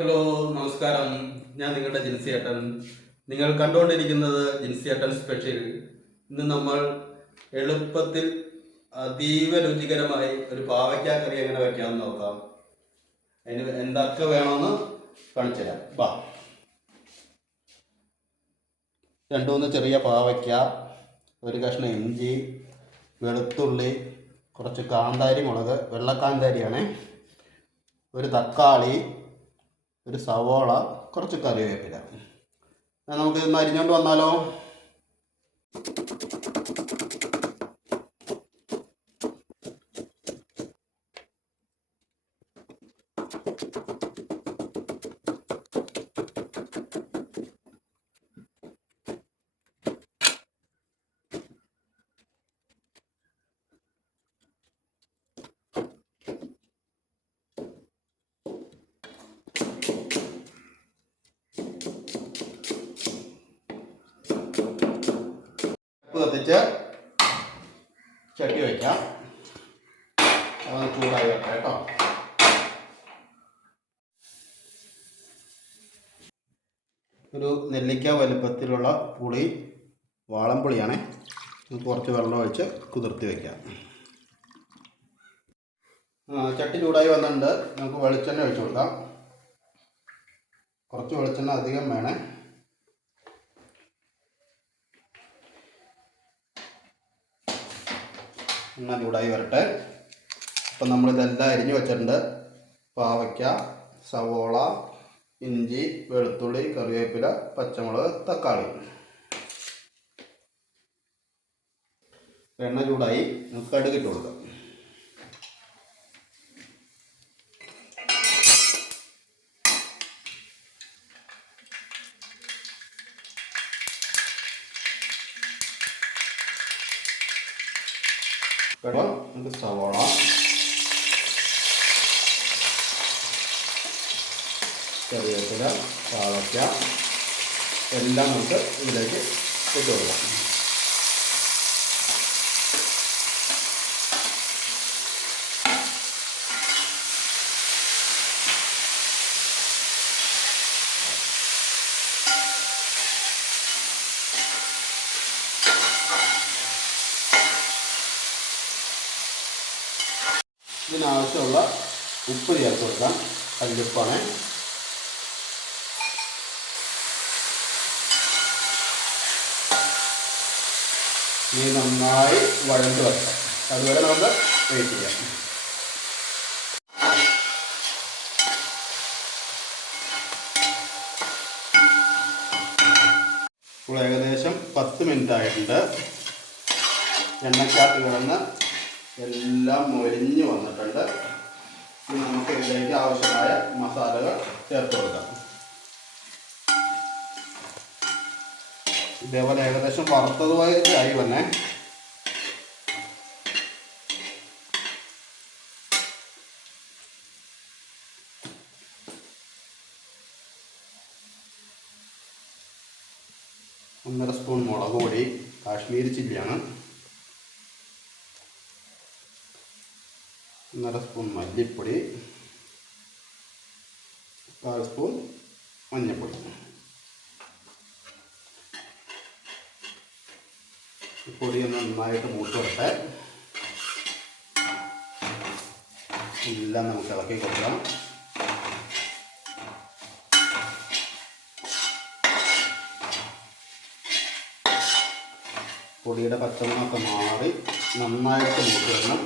Hello, നമസ്കാരം. ഞാൻ നിങ്ങളുടെ ജിൻസിയേട്ടൻ. നിങ്ങൾ കണ്ടുകൊണ്ടിരിക്കുന്നത് ജിൻസിയേട്ടൻ സ്പെഷ്യൽ. ഇന്ന് നമ്മൾ എളുപ്പത്തിൽ അതീവ രുചികരമായി ഒരു പാവയ്ക്ക കറി എങ്ങനെ വയ്ക്കാമെന്ന് നോക്കാം. അതിന് എന്തൊക്കെ വേണമെന്ന് കാണിച്ചു തരാം. വാ. 2-3 ചെറിയ പാവയ്ക്ക, ഒരു കഷ്ണം ഇഞ്ചി, വെളുത്തുള്ളി, കുറച്ച് കാന്താരി മുളക്, വെള്ളക്കാന്താരിയാണേ, ഒരു തക്കാളി, ഒരു സവോള, കുറച്ച് കറിവേപ്പില. നമുക്ക് ഇന്ന് അരിഞ്ഞുകൊണ്ട് വന്നാലോ. കത്തിച്ച് ചട്ടി വയ്ക്കാം. ചൂടായി വെക്കാം കേട്ടോ. ഒരു നെല്ലിക്ക വലുപ്പത്തിലുള്ള പുളി, വാളംപുളിയാണ്. കുറച്ച് വെള്ളം ഒഴിച്ച് കുതിർത്തി വയ്ക്കാം. ചട്ടി ചൂടായി വന്നിട്ടുണ്ട്. നമുക്ക് വെളിച്ചെണ്ണ ഒഴിച്ചു കൊടുക്കാം. കുറച്ച് വെളിച്ചെണ്ണ അധികം വേണേ. എണ്ണ ചൂടായി വരട്ടെ. അപ്പം നമ്മളിതെല്ലാം അരിഞ്ഞു വെച്ചിട്ടുണ്ട്. പാവയ്ക്ക, സവോള, ഇഞ്ചി, വെളുത്തുള്ളി, കറിവേപ്പില, പച്ചമുളക്, തക്കാളി. എണ്ണ ചൂടായി. നമുക്ക് കടുകിട്ട് കൊടുക്കാം. നമുക്ക് സവോള, കറിവേപ്പില, പാവയ്ക്ക എല്ലാം നമുക്ക് ഇതിലേക്ക് ഇട്ട് കൊടുക്കാം. ഇതിനാവശ്യമുള്ള ഉപ്പ് ചേർത്ത് കൊടുക്കാം. കല്ലുപ്പാണ്. ഇനി നന്നായി വഴണ്ട് വെക്കാം. അതുവരെ നമുക്ക് വെയിറ്റ് ചെയ്യാം. ഇപ്പോൾ ഏകദേശം 10 മിനിറ്റ് ആയിട്ടുണ്ട്. എണ്ണക്കകത്ത് കിടന്ന് എല്ലാം മൊരിഞ്ഞ് വന്നിട്ടുണ്ട്. ഇനി നമുക്ക് ഇതിലേക്ക് ആവശ്യമായ മസാലകൾ ചേർത്ത് കൊടുക്കാം. ഇതേപോലെ ഏകദേശം വറുത്തതുമായി ആയി വന്നേ. ഒന്നര സ്പൂൺ മുളക് പൊടി, കാശ്മീരി ചില്ലിയാണ്. 1/2 സ്പൂൺ മല്ലിപ്പൊടി, 1/4 സ്പൂൺ മഞ്ഞൾപ്പൊടി. പൊടി ഒന്ന് നന്നായിട്ട് മൂത്ത് വരട്ടെ. എല്ലാം നമുക്ക് ഇളക്കി കൊടുക്കാം. പൊടിയുടെ പച്ചമണമൊക്കെ മാറി നന്നായിട്ട് മൂത്ത് വരണം.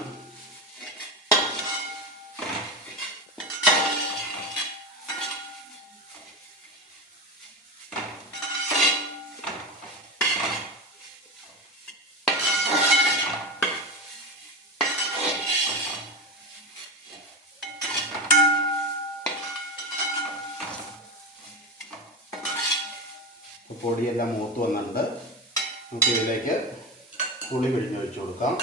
പൊടിയെല്ലാം മൂത്ത് വന്നിട്ടുണ്ട്. നമുക്ക് ഇതിലേക്ക് പുളി പിഴിഞ്ഞൊഴിച്ച് കൊടുക്കാം.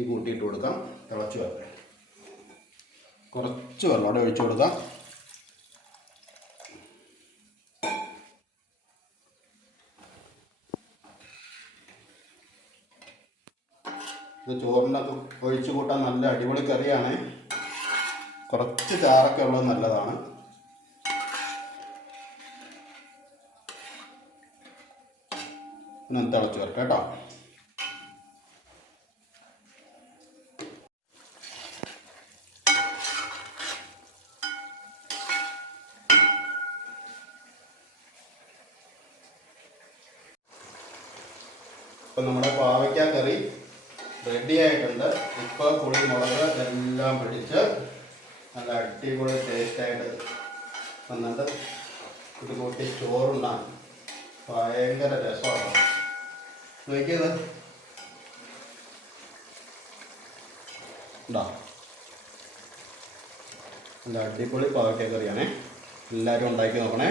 തീ കൂട്ടിയിട്ട് കൊടുക്കാം. തിളച്ച് വരട്ടെ. കുറച്ച് വെള്ളം അവിടെ ഒഴിച്ചു കൊടുക്കാം. ഇത് ചോറിനൊക്കെ ഒഴിച്ചു കൂട്ടാൻ നല്ല അടിപൊളി കറിയാണ്. കുറച്ച് ചാറൊക്കെ ഉള്ളത് നല്ലതാണ്. പിന്നെ തിളച്ച് വരട്ടെ കേട്ടോ. ഇപ്പം നമ്മുടെ പാവയ്ക്ക കറി റെഡി ആയിട്ടുണ്ട്. ഇപ്പോൾ പുളി മുളക് എല്ലാം പിടിച്ച് നല്ല അടിപൊളി ടേസ്റ്റായിട്ട് വന്നിട്ട് ഇത് കൂട്ടി ചോറുണ്ടാകും. ഭയങ്കര രസമാണ്. നോക്കിയത് ഉണ്ടോ? നല്ല അടിപൊളി പാവയ്ക്ക കറിയാണേ. എല്ലാവരും ഉണ്ടാക്കി നോക്കണേ.